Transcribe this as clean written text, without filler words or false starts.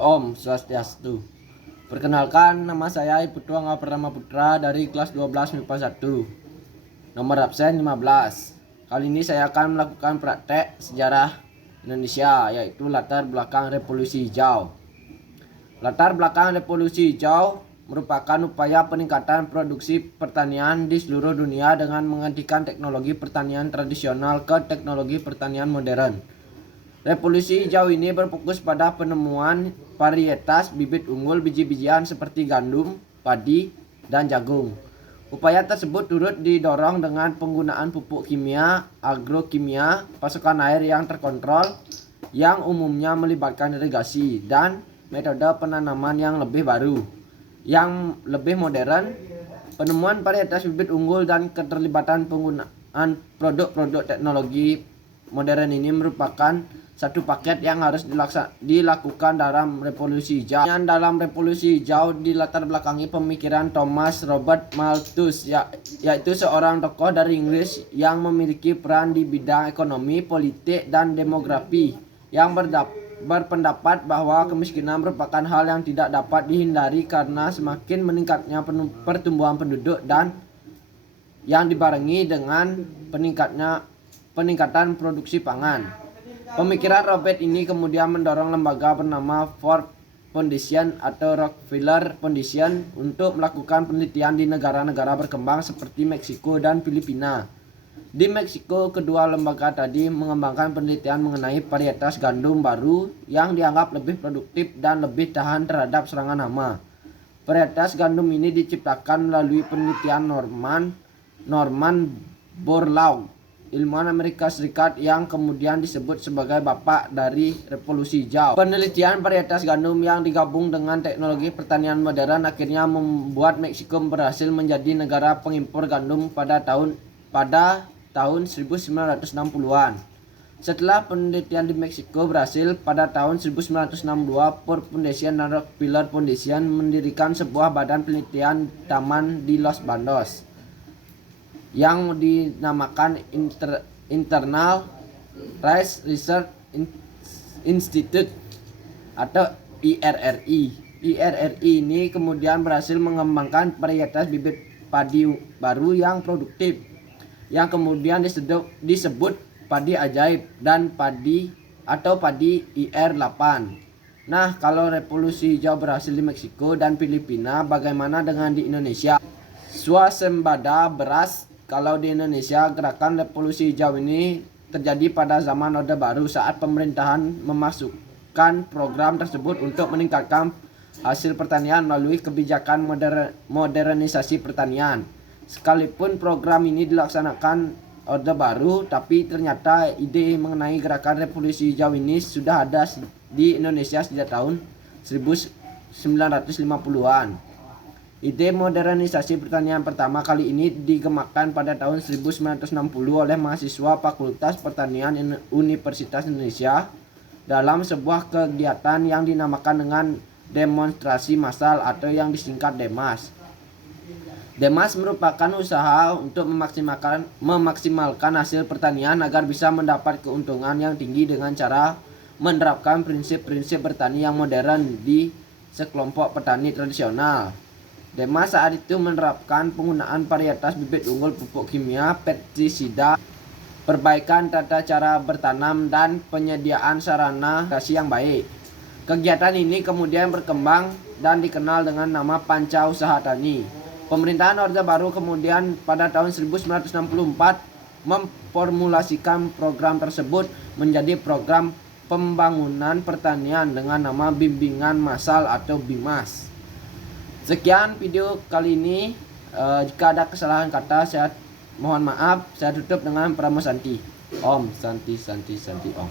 Om Swastiastu. Perkenalkan, nama saya Iputu Angga Pratama Putra dari kelas 12 MIPA 1. Nomor absen 15. Kali ini saya akan melakukan praktek sejarah Indonesia, yaitu latar belakang Revolusi Hijau. Latar belakang Revolusi Hijau merupakan upaya peningkatan produksi pertanian di seluruh dunia dengan menggantikan teknologi pertanian tradisional ke teknologi pertanian modern. Revolusi hijau ini berfokus pada penemuan varietas bibit unggul biji-bijian seperti gandum, padi, dan jagung. Upaya tersebut turut didorong dengan penggunaan pupuk kimia, agrokimia, pasokan air yang terkontrol, yang umumnya melibatkan irigasi, dan metode penanaman yang lebih baru, yang lebih modern. Penemuan varietas bibit unggul dan keterlibatan penggunaan produk-produk teknologi modern ini merupakan satu paket yang harus dilakukan dalam revolusi hijau. Yang dalam revolusi hijau dilatar belakangi pemikiran Thomas Robert Malthus, yaitu seorang tokoh dari Inggris yang memiliki peran di bidang ekonomi, politik, dan demografi, yang berpendapat bahwa kemiskinan merupakan hal yang tidak dapat dihindari karena semakin meningkatnya pertumbuhan penduduk dan yang dibarengi dengan peningkatan produksi pangan. Pemikiran Robert ini kemudian mendorong lembaga bernama Ford Foundation atau Rockefeller Foundation untuk melakukan penelitian di negara-negara berkembang seperti Meksiko dan Filipina. Di Meksiko, kedua lembaga tadi mengembangkan penelitian mengenai varietas gandum baru yang dianggap lebih produktif dan lebih tahan terhadap serangan hama. Varietas gandum ini diciptakan melalui penelitian Norman Borlaug, ilmuwan Amerika Serikat yang kemudian disebut sebagai bapak dari revolusi hijau. Penelitian varietas gandum yang digabung dengan teknologi pertanian modern akhirnya membuat Meksiko berhasil menjadi negara pengimpor gandum pada tahun 1960-an. Setelah penelitian di Meksiko berhasil, pada tahun 1962 Ford Foundation dan Rockefeller Foundation mendirikan sebuah badan penelitian taman di Los Banos yang dinamakan Internal Rice Research Institute atau IRRI. IRRI ini kemudian berhasil mengembangkan varietas bibit padi baru yang produktif, yang kemudian disebut padi ajaib dan padi IR8. Nah, kalau revolusi hijau berhasil di Meksiko dan Filipina, bagaimana dengan di Indonesia? Swasembada beras. Kalau di Indonesia, gerakan revolusi hijau ini terjadi pada zaman Orde Baru saat pemerintahan memasukkan program tersebut untuk meningkatkan hasil pertanian melalui kebijakan modernisasi pertanian. Sekalipun program ini dilaksanakan Orde Baru, tapi ternyata ide mengenai gerakan revolusi hijau ini sudah ada di Indonesia sejak tahun 1950-an. Ide modernisasi pertanian pertama kali ini digemakkan pada tahun 1960 oleh mahasiswa Fakultas Pertanian Universitas Indonesia dalam sebuah kegiatan yang dinamakan dengan demonstrasi massal atau yang disingkat DEMAS. DEMAS merupakan usaha untuk memaksimalkan hasil pertanian agar bisa mendapat keuntungan yang tinggi dengan cara menerapkan prinsip-prinsip bertani yang modern di sekelompok petani tradisional. DEMAS saat itu menerapkan penggunaan varietas bibit unggul, pupuk kimia, pestisida, perbaikan tata cara bertanam, dan penyediaan sarana irigasi yang baik. Kegiatan ini kemudian berkembang dan dikenal dengan nama Panca Usaha Tani. Pemerintahan Orde Baru kemudian pada tahun 1964 memformulasikan program tersebut menjadi program pembangunan pertanian dengan nama Bimbingan Massal atau BIMAS. Sekian video kali ini. Jika ada kesalahan kata, saya mohon maaf. Saya tutup dengan Pramu Santi. Om Santi Santi Santi Om.